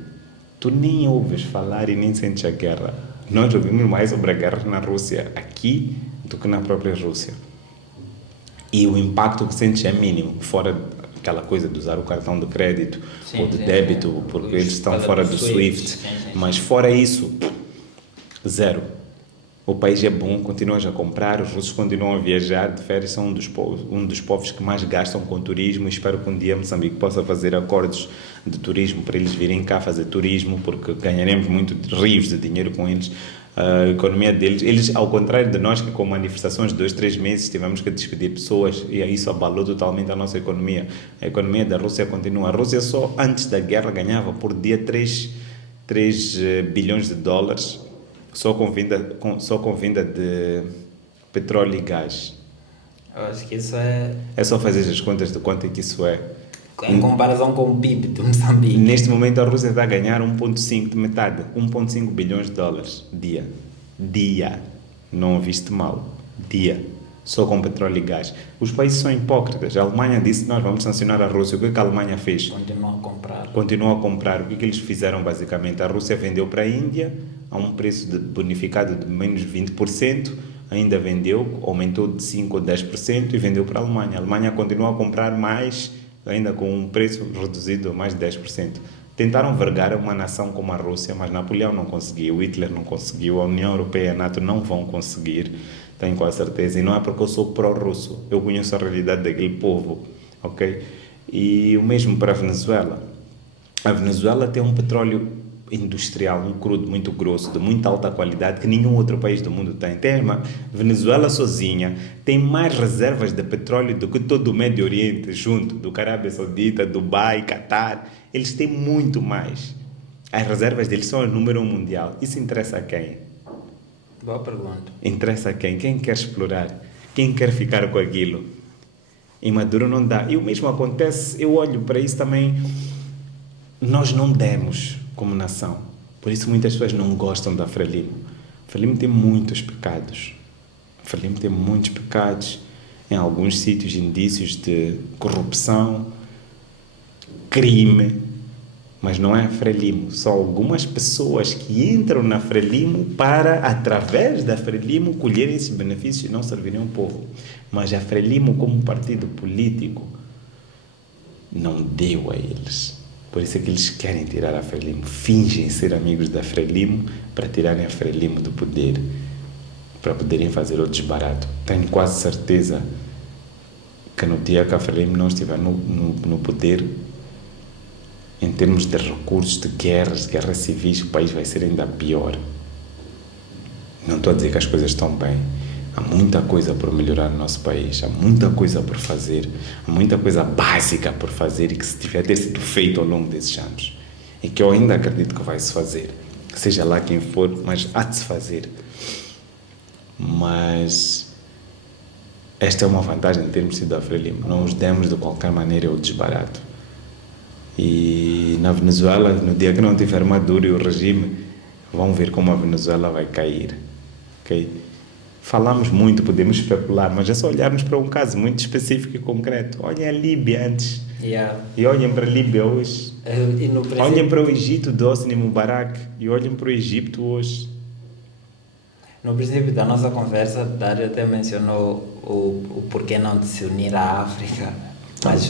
Tu nem ouves falar e nem sentes a guerra. Nós ouvimos mais sobre a guerra na Rússia aqui do que na própria Rússia. E o impacto que sentes é mínimo, fora aquela coisa de usar o cartão de crédito ou de débito, porque eles estão fora do SWIFT. Mas fora isso, zero. O país é bom, continuas a comprar, os russos continuam a viajar de férias, são um dos povos que mais gastam com turismo. Espero que um dia Moçambique possa fazer acordos de turismo para eles virem cá fazer turismo, porque ganharemos muito rios de dinheiro com eles. A economia deles, eles, ao contrário de nós, que com manifestações de 2, 3 meses tivemos que despedir pessoas e isso abalou totalmente a nossa economia. A economia da Rússia continua. A Rússia só antes da guerra ganhava por dia 3 bilhões de dólares só com vinda de petróleo e gás. Eu acho que isso é... É só fazer as contas de quanto é que isso é. Em comparação com o PIB de Moçambique. Neste momento a Rússia está a ganhar 1,5 de metade, 1,5 bilhões de dólares dia. Não ouviste mal, dia. Só com petróleo e gás. Os países são hipócritas. A Alemanha disse que nós vamos sancionar a Rússia. O que a Alemanha fez? Continuou a comprar. O que eles fizeram basicamente? A Rússia vendeu para a Índia a um preço bonificado de menos 20%, ainda vendeu, aumentou de 5% ou 10% e vendeu para a Alemanha. A Alemanha continua a comprar mais, ainda com um preço reduzido a mais de 10%. Tentaram vergar uma nação como a Rússia, mas Napoleão não conseguiu, Hitler não conseguiu, a União Europeia e a NATO não vão conseguir, tenho quase certeza. E não é porque eu sou pró-russo, eu conheço a realidade daquele povo, ok? E o mesmo para a Venezuela. A Venezuela tem um petróleo industrial, um crudo muito grosso, de muita alta qualidade, que nenhum outro país do mundo tem. Venezuela sozinha tem mais reservas de petróleo do que todo o Médio Oriente junto, do Arábia Saudita, Dubai, Catar. Eles têm muito mais. As reservas deles são o número 1 mundial. Isso interessa a quem? Boa pergunta. Interessa a quem? Quem quer explorar? Quem quer ficar com aquilo? Em Maduro não dá. E o mesmo acontece, eu olho para isso também, nós não demos como nação. Por isso muitas pessoas não gostam da Frelimo. A Frelimo tem muitos pecados. A Frelimo tem muitos pecados. Em alguns sítios, indícios de corrupção, crime. Mas não é a Frelimo. São algumas pessoas que entram na Frelimo para, através da Frelimo, colherem esses benefícios e não servirem ao povo. Mas a Frelimo, como partido político, não deu a eles. Por isso é que eles querem tirar a Frelimo. Fingem ser amigos da Frelimo para tirarem a Frelimo do poder, para poderem fazer o desbarato. Tenho quase certeza que no dia que a Frelimo não estiver no poder, em termos de recursos, de guerras civis, o país vai ser ainda pior. Não estou a dizer que as coisas estão bem. Há muita coisa por melhorar no nosso país, há muita coisa por fazer, há muita coisa básica por fazer e que se tiver ter sido feito ao longo desses anos. E que eu ainda acredito que vai se fazer, seja lá quem for, mas há de se fazer. Mas esta é uma vantagem de termos sido a Frelimo. Não os demos de qualquer maneira o desbarato. E na Venezuela, no dia que não tiver Maduro e o regime, vão ver como a Venezuela vai cair. Ok? Falamos muito, podemos especular, mas é só olharmos para um caso muito específico e concreto. Olhem a Líbia antes. E olhem para a Líbia hoje. Olhem para o Egito de Hosni Mubarak e olhem para o Egito hoje. No princípio da nossa conversa, Dário até mencionou o porquê não de se unir à África, mas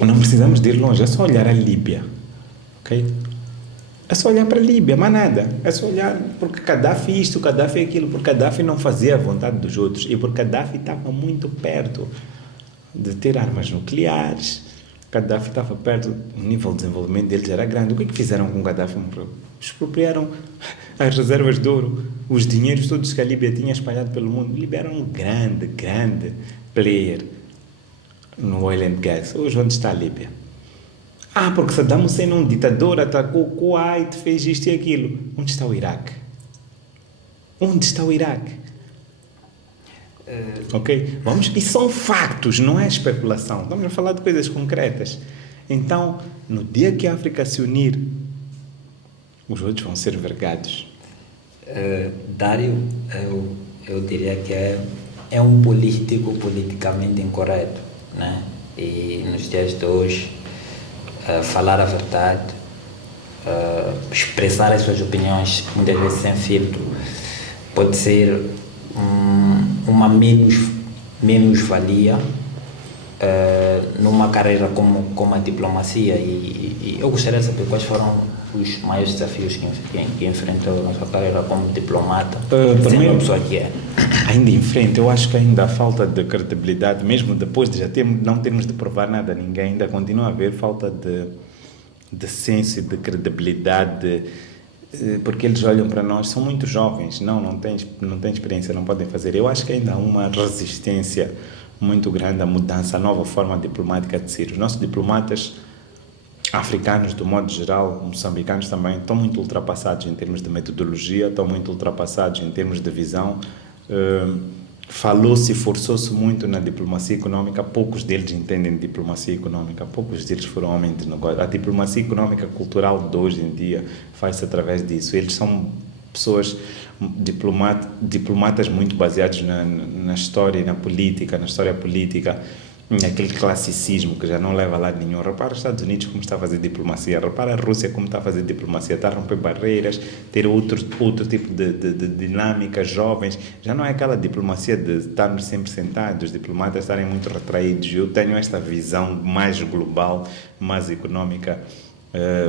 Não precisamos de ir longe, é só olhar a Líbia, ok? É só olhar para a Líbia, mais nada. É só olhar porque Gaddafi isto, Gaddafi aquilo, porque Gaddafi não fazia a vontade dos outros e porque Gaddafi estava muito perto de ter armas nucleares. Gaddafi estava perto, o nível de desenvolvimento deles era grande. O que é que fizeram com Gaddafi? Expropriaram as reservas de ouro, os dinheiros todos que a Líbia tinha espalhado pelo mundo. A Líbia era um grande, grande player no oil and gas. Hoje onde está a Líbia? Ah, porque Saddam Hussein é um ditador, atacou o Kuwait, fez isto e aquilo. Onde está o Iraque? Onde está o Iraque? Ok? Vamos, e são factos, não é especulação. Estamos a falar de coisas concretas. Então, no dia que a África se unir, os outros vão ser vergados. Dário, eu diria que é um político politicamente incorreto, né? E nos dias de hoje, falar a verdade, expressar as suas opiniões, muitas vezes sem filtro, pode ser uma menos-valia numa carreira como a diplomacia. E eu gostaria de saber quais foram os maiores desafios que enfrentou na sua carreira como diplomata, sendo a pessoa que é. Ainda em frente, eu acho que ainda há falta de credibilidade, mesmo depois de não termos de provar nada a ninguém, ainda continua a haver falta de senso e de credibilidade, porque eles olham para nós, são muito jovens, não têm experiência, não podem fazer. Eu acho que ainda há uma resistência muito grande à mudança, à nova forma diplomática de ser. Os nossos diplomatas africanos, do modo geral, moçambicanos também, estão muito ultrapassados em termos de metodologia, estão muito ultrapassados em termos de visão. Falou-se e forçou-se muito na diplomacia econômica, poucos deles entendem diplomacia econômica, poucos deles foram homens de negócio. A diplomacia econômica cultural de hoje em dia faz-se através disso. Eles são pessoas, diplomatas muito baseados na história, na história política, aquele classicismo que já não leva a lado nenhum. Repara os Estados Unidos como está a fazer diplomacia, repara a Rússia como está a fazer diplomacia, está a romper barreiras, ter outro tipo de dinâmica, jovens, já não é aquela diplomacia de estarmos sempre sentados, os diplomatas estarem muito retraídos. Eu tenho esta visão mais global, mais econômica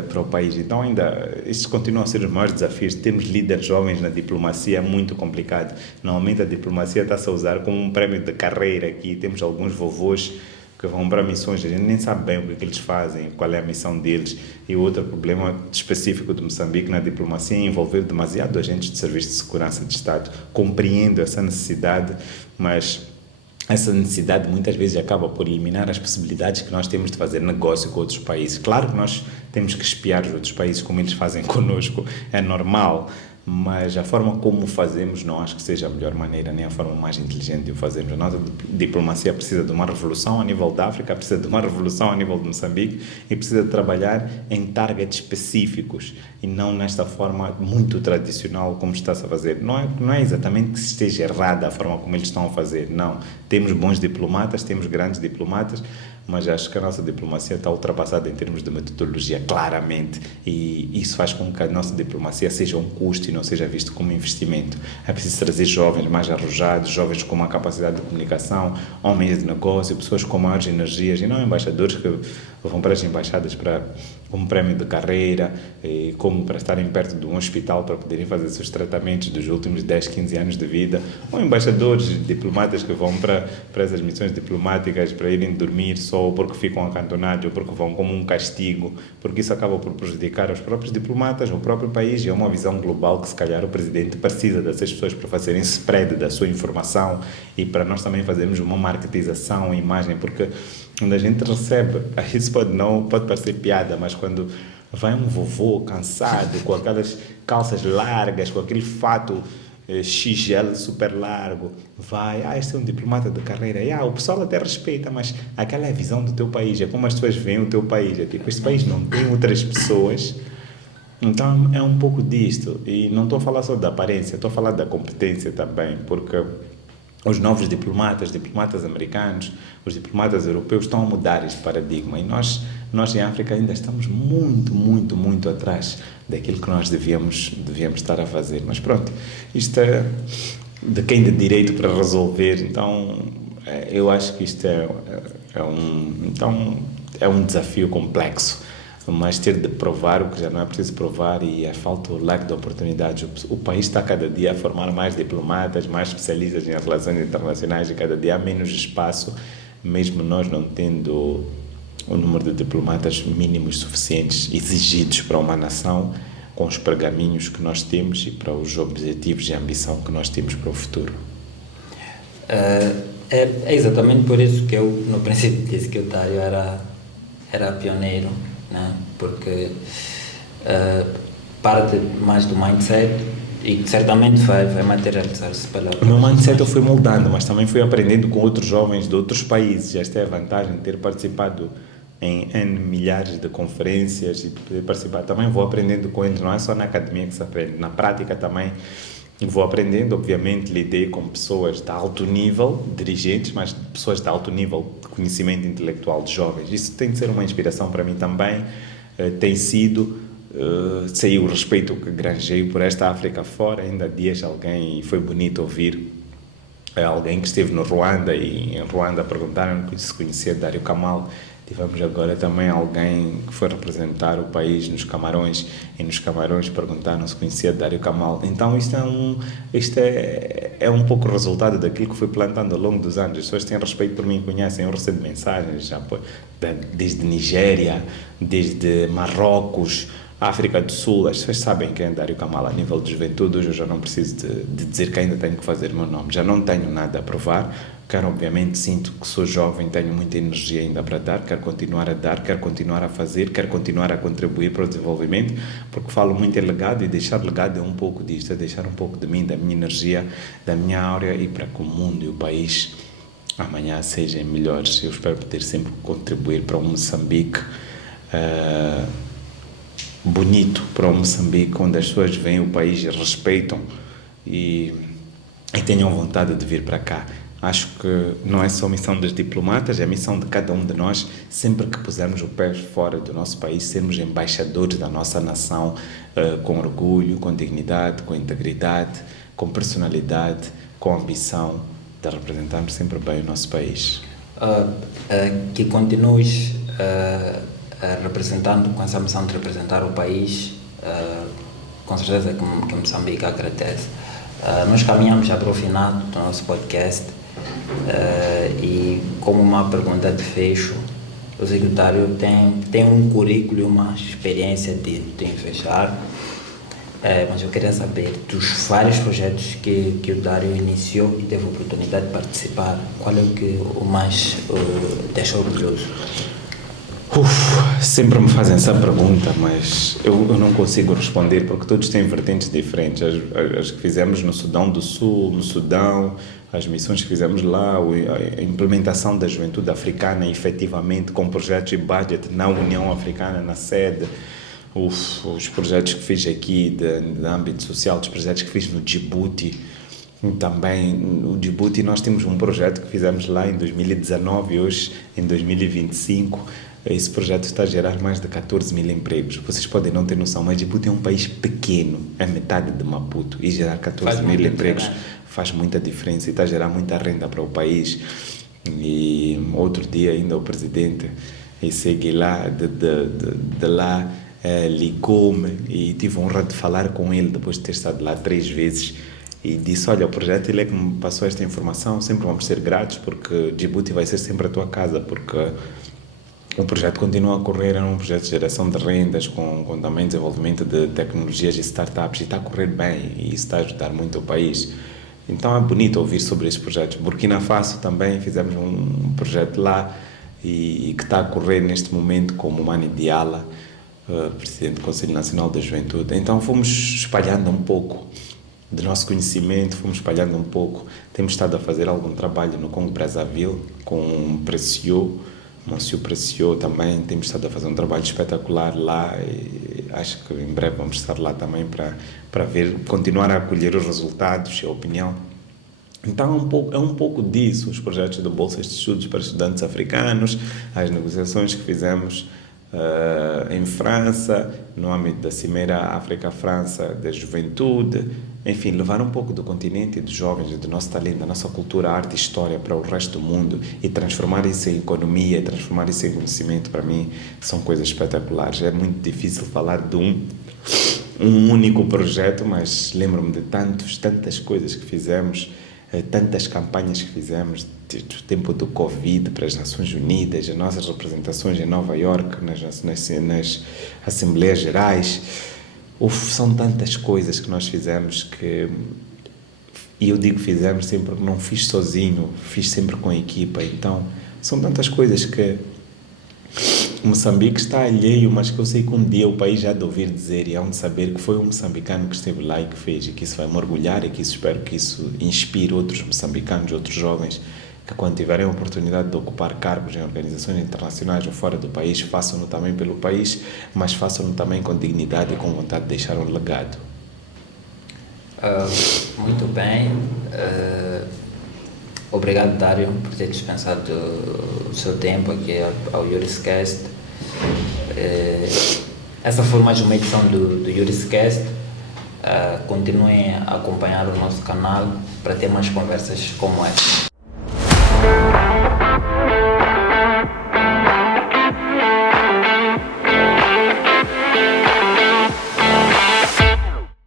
para o país. Então ainda, estes continuam a ser os maiores desafios. Temos líderes jovens na diplomacia, é muito complicado. Normalmente a diplomacia está-se a usar como um prémio de carreira aqui. Temos alguns vovôs que vão para missões, a gente nem sabe bem o que eles fazem, qual é a missão deles. E outro problema específico de Moçambique na diplomacia é envolver demasiado agentes de serviço de segurança de Estado. Compreendo essa necessidade, mas essa necessidade muitas vezes acaba por eliminar as possibilidades que nós temos de fazer negócio com outros países. Claro que nós temos que espiar os outros países como eles fazem conosco, é normal, mas a forma como fazemos não acho que seja a melhor maneira, nem a forma mais inteligente de o fazermos. A nossa diplomacia precisa de uma revolução a nível da África, precisa de uma revolução a nível de Moçambique e precisa de trabalhar em targets específicos e não nesta forma muito tradicional como está-se a fazer. Não é exatamente que esteja errada a forma como eles estão a fazer, não. Temos bons diplomatas, temos grandes diplomatas, mas acho que a nossa diplomacia está ultrapassada em termos de metodologia, claramente, e isso faz com que a nossa diplomacia seja um custo e não seja visto como investimento. É preciso trazer jovens mais arrojados, jovens com uma capacidade de comunicação, homens de negócio, pessoas com maiores energias, e não embaixadores que vão para as embaixadas como prémio de carreira, como para estarem perto de um hospital para poderem fazer seus tratamentos dos últimos 10, 15 anos de vida, ou embaixadores, diplomatas que vão para essas missões diplomáticas para irem dormir só porque ficam acantonados ou porque vão como um castigo, porque isso acaba por prejudicar os próprios diplomatas, o próprio país, e é uma visão global que se calhar o presidente precisa dessas pessoas para fazerem spread da sua informação e para nós também fazermos uma marketização, imagem, porque quando a gente recebe, isso pode parecer piada, mas quando vai um vovô cansado, com aquelas calças largas, com aquele fato XL super largo, este é um diplomata de carreira, o pessoal até respeita, mas aquela é a visão do teu país, é como as pessoas veem o teu país, é tipo, este país não tem outras pessoas, então é um pouco disto, e não estou a falar só da aparência, estou a falar da competência também, porque os novos diplomatas americanos, os diplomatas europeus estão a mudar este paradigma e nós em África ainda estamos muito atrás daquilo que nós devíamos estar a fazer. Mas pronto, isto é de quem de direito para resolver, então eu acho que isto é um desafio complexo, mas ter de provar o que já não é preciso provar e falta o leque de oportunidades. O país está cada dia a formar mais diplomatas, mais especialistas em relações internacionais e cada dia há menos espaço, mesmo nós não tendo o número de diplomatas mínimos suficientes exigidos para uma nação com os pergaminhos que nós temos e para os objetivos e ambição que nós temos para o futuro. É exatamente por isso que eu, no princípio, disse que o Dário era pioneiro, né? Porque parte mais do mindset e certamente vai materializar-se pela... O meu mindset eu fui moldando, mas também fui aprendendo com outros jovens de outros países. Esta é a vantagem de ter participado em N milhares de conferências e poder participar. Também vou aprendendo com eles, não é só na academia que se aprende, na prática também vou aprendendo. Obviamente lidei com pessoas de alto nível, dirigentes, mas pessoas de alto nível de conhecimento intelectual de jovens. Isso tem de ser uma inspiração para mim também, tem sido, sei o respeito que granjeio por esta África fora. Ainda há dias alguém, e foi bonito ouvir, alguém que esteve no Ruanda e em Ruanda perguntaram se conhecia Dário Kamal. Tivemos agora também alguém que foi representar o país nos Camarões e nos Camarões perguntaram se conhecia Dário Kamal. Então isto é um pouco o resultado daquilo que fui plantando ao longo dos anos. As pessoas têm respeito por mim, conhecem, eu recebo mensagens desde Nigéria, desde Marrocos, África do Sul. As pessoas sabem quem é Dário Kamal a nível de juventude. Hoje eu já não preciso de dizer que ainda tenho que fazer o meu nome, já não tenho nada a provar. Quero, obviamente, sinto que sou jovem, tenho muita energia ainda para dar, quero continuar a dar, quero continuar a fazer, quero continuar a contribuir para o desenvolvimento, porque falo muito em legado e deixar legado é um pouco disto, é deixar um pouco de mim, da minha energia, da minha áurea e para que o mundo e o país amanhã sejam melhores. Eu espero poder sempre contribuir para um Moçambique bonito, para um Moçambique onde as pessoas veem o país e respeitam e tenham vontade de vir para cá. Acho que não é só a missão dos diplomatas, é a missão de cada um de nós, sempre que pusermos o pé fora do nosso país, sermos embaixadores da nossa nação, com orgulho, com dignidade, com integridade, com personalidade, com ambição de representarmos sempre bem o nosso país. Que continues representando, com essa missão de representar o país, com certeza que Moçambique agradece. Nós caminhamos já para o final do nosso podcast. E como uma pergunta de fecho, o secretário tem um currículo e uma experiência de fechar, mas eu queria saber dos vários projetos que o Dário iniciou e teve a oportunidade de participar, qual é o que o mais deixa orgulhoso? Sempre me fazem essa pergunta, mas eu não consigo responder porque todos têm vertentes diferentes. As que fizemos no Sudão do Sul, no Sudão, as missões que fizemos lá, a implementação da juventude africana efetivamente com projetos e budget na União Africana, na sede, os projetos que fiz aqui de âmbito social, os projetos que fiz no Djibouti. Também no Djibouti nós temos um projeto que fizemos lá em 2019 e hoje em 2025 esse projeto está a gerar mais de 14 mil empregos. Vocês podem não ter noção, mas Djibouti é um país pequeno, é metade de Maputo, e gerar 14 mil empregos faz muita diferença e está a gerar muita renda para o país. E outro dia ainda o presidente segue lá de lá ligou-me e tive a honra de falar com ele depois de ter estado lá 3 vezes e disse, olha, o projeto, ele é que me passou esta informação, sempre vamos ser gratos porque Djibouti vai ser sempre a tua casa, porque o projeto continua a correr, é um projeto de geração de rendas com também desenvolvimento de tecnologias e startups e está a correr bem e isso está a ajudar muito o país. Então é bonito ouvir sobre esses projetos. Burkina Faso também fizemos um projeto lá e que está a correr neste momento com o Mani Diala, presidente do Conselho Nacional da Juventude. Então fomos espalhando um pouco do nosso conhecimento, fomos espalhando um pouco. Temos estado a fazer algum trabalho no Congo Brazzaville com o Monsieur Precieux também. Temos estado a fazer um trabalho espetacular lá e acho que em breve vamos estar lá também para ver, continuar a acolher os resultados e a opinião Então é um pouco disso, os projetos de bolsas de estudos para estudantes africanos, as negociações que fizemos em França, no âmbito da Cimeira África-França da Juventude, enfim, levar um pouco do continente, dos jovens, do nosso talento, da nossa cultura, arte e história para o resto do mundo e transformar isso em economia, transformar isso em conhecimento, para mim, são coisas espetaculares. É muito difícil falar de um único projeto, mas lembro-me de tantas coisas que fizemos, tantas campanhas que fizemos, do tempo do Covid para as Nações Unidas, as nossas representações em Nova Iorque, nas Assembleias Gerais. São tantas coisas que nós fizemos e eu digo fizemos sempre porque não fiz sozinho, fiz sempre com a equipa. Então, são tantas coisas que Moçambique está alheio, mas que eu sei que um dia o país já há de ouvir dizer e há de saber que foi um moçambicano que esteve lá e que fez, e que isso vai me orgulhar e que isso, espero que isso inspire outros moçambicanos, outros jovens, que quando tiverem a oportunidade de ocupar cargos em organizações internacionais ou fora do país, façam-no também pelo país, mas façam-no também com dignidade e com vontade de deixar um legado. Muito bem. Obrigado, Dário, por ter dispensado o seu tempo aqui ao Juriscast. Essa foi mais uma edição do Juriscast. Continuem a acompanhar o nosso canal para ter mais conversas como essa.